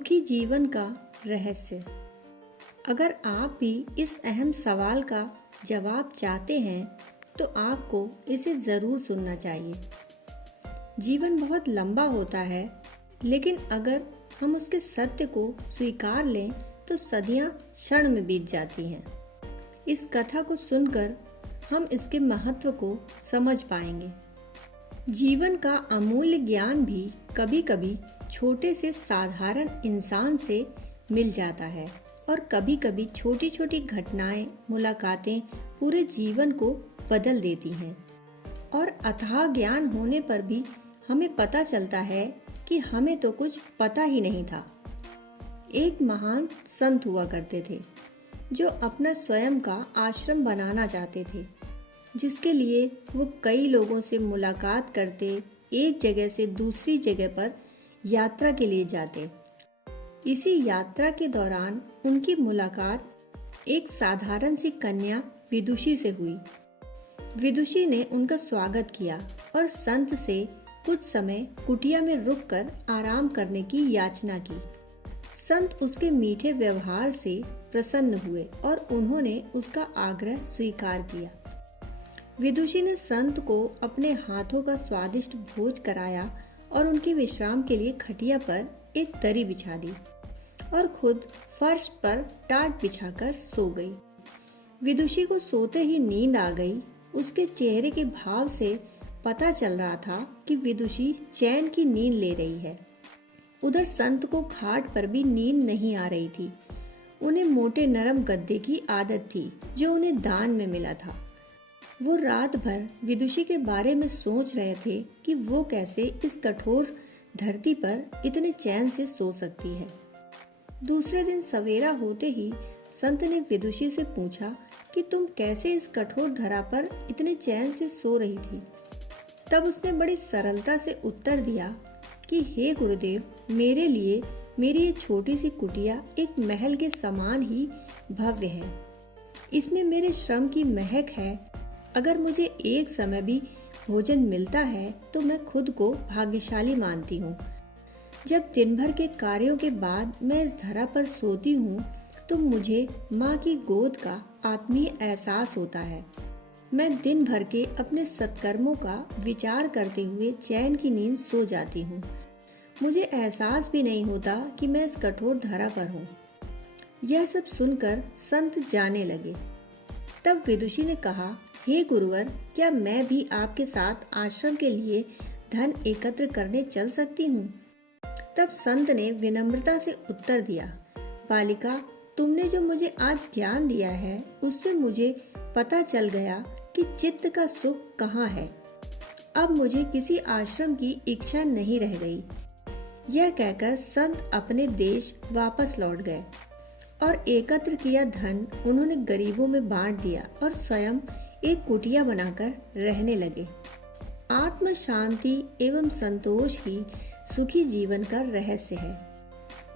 सुखी जीवन का रहस्य। अगर आप भी इस अहम सवाल का जवाब चाहते हैं तो आपको इसे ज़रूर सुनना चाहिए। जीवन बहुत लंबा होता है, लेकिन अगर हम उसके सत्य को स्वीकार लें तो सदियां क्षण में बीत जाती हैं। इस कथा को सुनकर हम इसके महत्व को समझ पाएंगे। जीवन का अमूल्य ज्ञान भी कभी कभी छोटे से साधारण इंसान से मिल जाता है और कभी कभी छोटी छोटी घटनाएं, मुलाकातें पूरे जीवन को बदल देती हैं। और अथाह ज्ञान होने पर भी हमें पता चलता है कि हमें तो कुछ पता ही नहीं था। एक महान संत हुआ करते थे जो अपना स्वयं का आश्रम बनाना चाहते थे, जिसके लिए वो कई लोगों से मुलाकात करते, एक जगह से दूसरी जगह पर यात्रा के लिए जाते। इसी यात्रा के दौरान उनकी मुलाकात एक साधारण सी कन्या विदुषी से हुई। विदुषी ने उनका स्वागत किया और संत से कुछ समय कुटिया में रुककर आराम करने की याचना की। संत उसके मीठे व्यवहार से प्रसन्न हुए और उन्होंने उसका आग्रह स्वीकार किया। विदुषी ने संत को अपने हाथों का स्वादिष्ट भोज कराया और उनके विश्राम के लिए खटिया पर एक दरी बिछा दी और खुद फर्श पर टाट बिछाकर सो गई। विदुषी को सोते ही नींद आ गई। उसके चेहरे के भाव से पता चल रहा था कि विदुषी चैन की नींद ले रही है। उधर संत को खाट पर भी नींद नहीं आ रही थी। उन्हें मोटे नरम गद्दे की आदत थी जो उन्हें दान में मिला था। वो रात भर विदुषी के बारे में सोच रहे थे कि वो कैसे इस कठोर धरती पर इतने चैन से सो सकती है। दूसरे दिन सवेरा होते ही संत ने विदुषी से पूछा कि तुम कैसे इस कठोर धरा पर इतने चैन से सो रही थी। तब उसने बड़ी सरलता से उत्तर दिया कि हे गुरुदेव, मेरे लिए मेरी ये छोटी सी कुटिया एक महल के समान ही भव्य है। इसमें मेरे श्रम की महक है। अगर मुझे एक समय भी भोजन मिलता है तो मैं खुद को भाग्यशाली मानती हूँ। जब दिन भर के कार्यों के बाद मैं इस धरा पर सोती हूँ तो मुझे माँ की गोद का आत्मीय एहसास होता है। मैं दिन भर के अपने सत्कर्मों का विचार करते हुए चैन की नींद सो जाती हूँ। मुझे एहसास भी नहीं होता कि मैं इस कठोर धरा पर हूँ। यह सब सुनकर संत जाने लगे। तब विदुषी ने कहा, हे गुरुवर, क्या मैं भी आपके साथ आश्रम के लिए धन एकत्र करने चल सकती हूँ? तब संत ने विनम्रता से उत्तर दिया, बालिका, तुमने जो मुझे आज ज्ञान दिया है उससे मुझे पता चल गया कि चित्त का सुख कहाँ है। अब मुझे किसी आश्रम की इच्छा नहीं रह गई। यह कहकर संत अपने देश वापस लौट गए और एकत्र किया धन उन्होंने गरीबों में बांट दिया और स्वयं एक कुटिया बनाकर रहने लगे। आत्म शांति एवं संतोष ही सुखी जीवन का रहस्य है।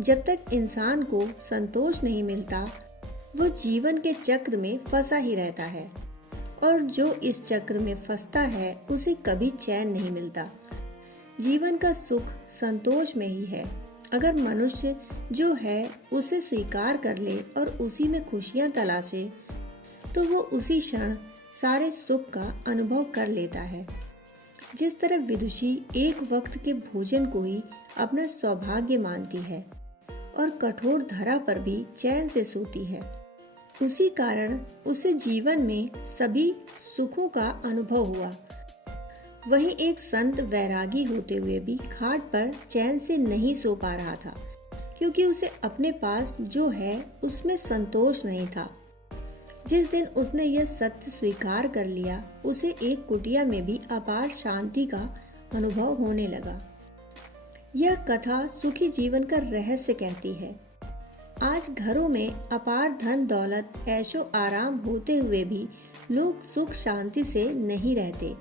जब तक इंसान को संतोष नहीं मिलता, वो जीवन के चक्र में फंसा ही रहता है और जो इस चक्र में फंसता है उसे कभी चैन नहीं मिलता। जीवन का सुख संतोष में ही है। अगर मनुष्य जो है उसे स्वीकार कर ले और उसी में खुशियां तलाशे तो वो उसी क्षण सारे सुख का अनुभव कर लेता है। जिस तरह विदुषी एक वक्त के भोजन को ही अपना सौभाग्य मानती है और कठोर धरा पर भी चैन से सोती है, उसी कारण उसे जीवन में सभी सुखों का अनुभव हुआ। वहीं एक संत वैरागी होते हुए भी खाट पर चैन से नहीं सो पा रहा था, क्योंकि उसे अपने पास जो है उसमें संतोष नहीं था। जिस दिन उसने यह सत्य स्वीकार कर लिया, उसे एक कुटिया में भी अपार शांति का अनुभव होने लगा। यह कथा सुखी जीवन का रहस्य कहती है। आज घरों में अपार धन दौलत, ऐशो आराम होते हुए भी लोग सुख शांति से नहीं रहते,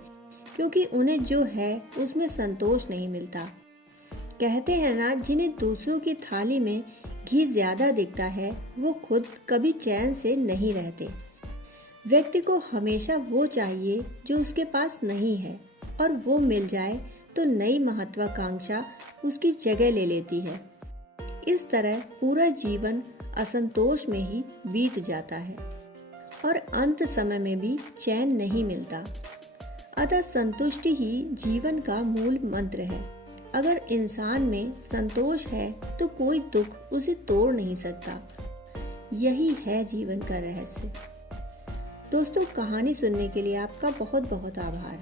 क्योंकि उन्हें जो है उसमें संतोष नहीं मिलता। कहते हैं ना, जिन्हें दूसरों की थाली में घी ज्यादा दिखता है वो खुद कभी चैन से नहीं रहते। व्यक्ति को हमेशा वो चाहिए जो उसके पास नहीं है, और वो मिल जाए तो नई महत्वाकांक्षा उसकी जगह ले लेती है। इस तरह पूरा जीवन असंतोष में ही बीत जाता है और अंत समय में भी चैन नहीं मिलता। अतः संतुष्टि ही जीवन का मूल मंत्र है। अगर इंसान में संतोष है तो कोई दुख उसे तोड़ नहीं सकता। यही है जीवन का रहस्य। दोस्तों, कहानी सुनने के लिए आपका बहुत बहुत आभार।